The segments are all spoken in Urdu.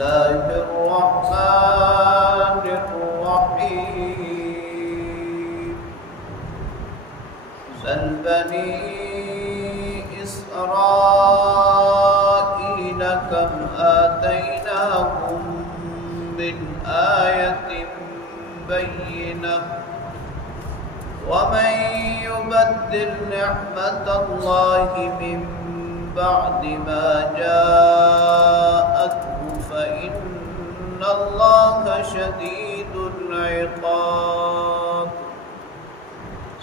الله الرحمن الرحيم سل بني إسرائيل كم آتيناهم من آية بينة ومن يبدل نعمة الله من بعد ما جاءته فإن الله شديد العقاب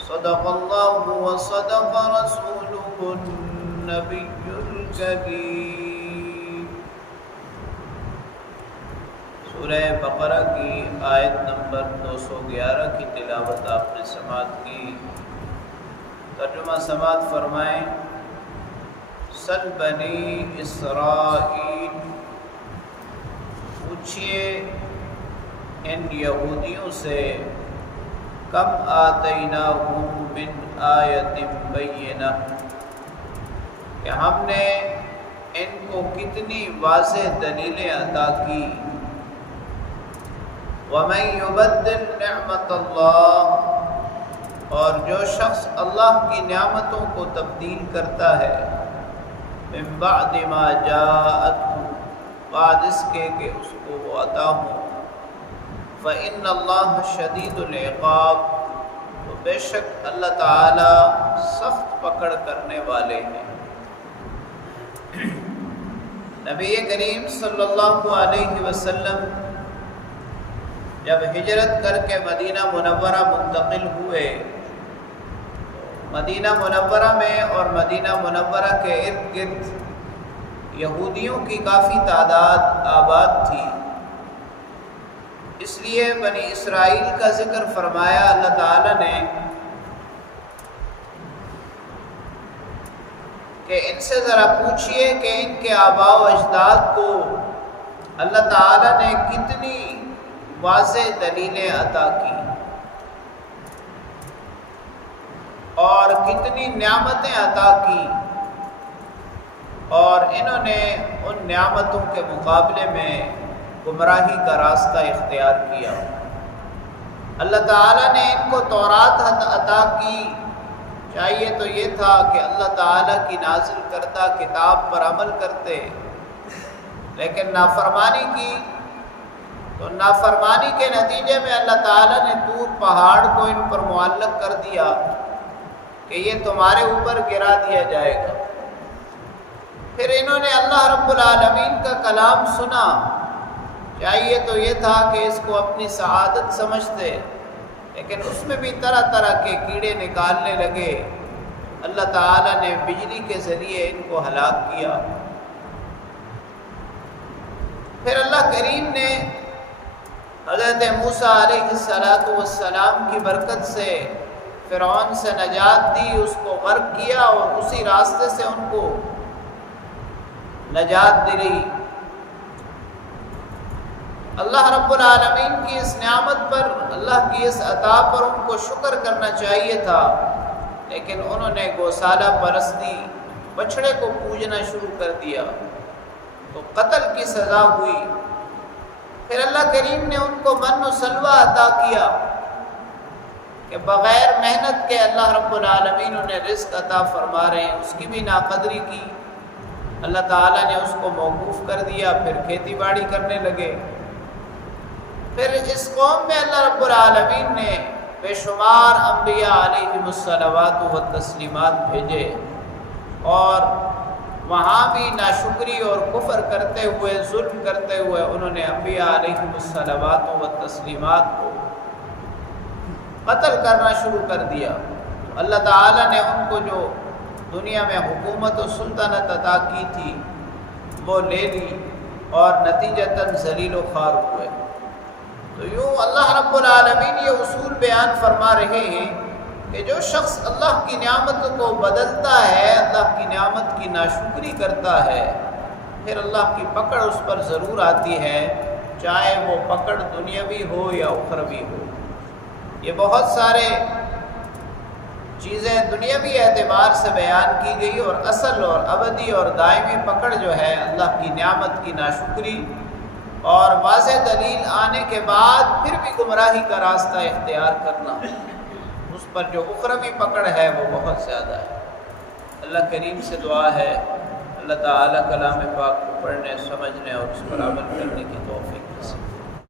صدق الله وصدق رسوله النبي الكريم۔ سورہ بقرہ کی آیت نمبر 211 کی تلاوت آپ نے سماعت کی۔ ترجمہ سماعت فرمائیں۔ سل بنی اسرائیل، پوچھئے ان یہودیوں سے، کم آتیناہم من آیت بینہ، کہ ہم نے ان کو کتنی واضح دلیلیں عطا کی۔ وَمَن يُبَدِّلْ نِعْمَةَ اللَّهِ، اور جو شخص اللہ کی نعمتوں کو تبدیل کرتا ہے، من بعد ما جاءته، بعد اس کے کہ اس کو وہ عطا ہوں، فإن اللہ شدید العقاب، تو بے شک اللہ تعالی سخت پکڑ کرنے والے ہیں۔ نبی کریم صلی اللہ علیہ وسلم جب ہجرت کر کے مدینہ منورہ منتقل ہوئے، مدینہ منورہ میں اور مدینہ منورہ کے ارد گرد یہودیوں کی کافی تعداد آباد تھی، اس لیے بنی اسرائیل کا ذکر فرمایا اللہ تعالی نے کہ ان سے ذرا پوچھئے کہ ان کے آباء و اجداد کو اللہ تعالی نے کتنی واضح دلیلیں عطا کی اور کتنی نعمتیں عطا کی، اور انہوں نے ان نعمتوں کے مقابلے میں گمراہی کا راستہ اختیار کیا۔ اللہ تعالیٰ نے ان کو تورات عطا کی، چاہیے تو یہ تھا کہ اللہ تعالیٰ کی نازل کردہ کتاب پر عمل کرتے، لیکن نافرمانی کی، تو نافرمانی کے نتیجے میں اللہ تعالیٰ نے طور پہاڑ کو ان پر معلق کر دیا کہ یہ تمہارے اوپر گرا دیا جائے گا۔ پھر انہوں نے اللہ رب العالمین کا کلام سنا، چاہیے تو یہ تھا کہ اس کو اپنی سعادت سمجھتے، لیکن اس میں بھی طرح طرح کے کیڑے نکالنے لگے۔ اللہ تعالیٰ نے بجلی کے ذریعے ان کو ہلاک کیا۔ پھر اللہ کریم نے حضرت موسیٰ علیہ السلام کی برکت سے فرعون سے نجات دی، اس کو غرق کیا اور اسی راستے سے ان کو نجات دلائی۔ اللہ رب العالمین کی اس نعمت پر، اللہ کی اس عطا پر ان کو شکر کرنا چاہیے تھا، لیکن انہوں نے گوسالہ پرستی، بچھڑے کو پوجنا شروع کر دیا، تو قتل کی سزا ہوئی۔ پھر اللہ کریم نے ان کو من و سلوہ عطا کیا کہ بغیر محنت کے اللہ رب العالمین انہیں رزق عطا فرما رہے ہیں، اس کی بھی ناقدری کی، اللہ تعالیٰ نے اس کو موقوف کر دیا، پھر کھیتی باڑی کرنے لگے۔ پھر اس قوم میں اللہ رب العالمین نے بے شمار انبیاء علیہم الصلوات و تسلیمات بھیجے، اور وہاں بھی ناشکری اور کفر کرتے ہوئے، ظلم کرتے ہوئے انہوں نے انبیاء علیہم الصلوات و تسلیمات کو قتل کرنا شروع کر دیا۔ اللہ تعالیٰ نے ان کو جو دنیا میں حکومت و سلطنت عطا کی تھی وہ لے لی، اور نتیجتاً ذلیل و خوار ہوئے۔ تو یوں اللہ رب العالمین یہ اصول بیان فرما رہے ہیں کہ جو شخص اللہ کی نعمت کو بدلتا ہے، اللہ کی نعمت کی ناشکری کرتا ہے، پھر اللہ کی پکڑ اس پر ضرور آتی ہے، چاہے وہ پکڑ دنیاوی ہو یا اخروی ہو۔ یہ بہت سارے چیزیں دنیاوی اعتبار سے بیان کی گئی، اور اصل اور ابدی اور دائمی پکڑ جو ہے اللہ کی نعمت کی ناشکری اور واضح دلیل آنے کے بعد پھر بھی گمراہی کا راستہ اختیار کرنا، اس پر جو اخروی پکڑ ہے وہ بہت زیادہ ہے۔ اللہ کریم سے دعا ہے اللہ تعالیٰ کلام پاک کو پڑھنے، سمجھنے اور اس پر عمل کرنے کی توفیق نصیب